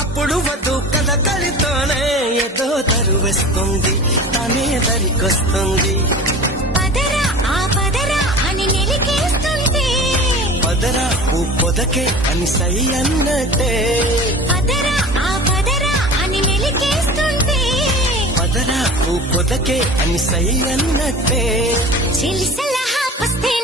అప్పుడు వద్దు కథ కలితోనే ఏదో తరువేస్తుంది తనే దరికొస్తుంది పదరా ఆ పదరా అని నిలికేస్తుంది పదరా ఓ పొదకే అని సై అన్నట్టే పదరా ఆ పదరా అని నిలికేస్తుంది పదరా ఓ పొదకే అని సై అన్నట్టే చెలి సలహా వస్తే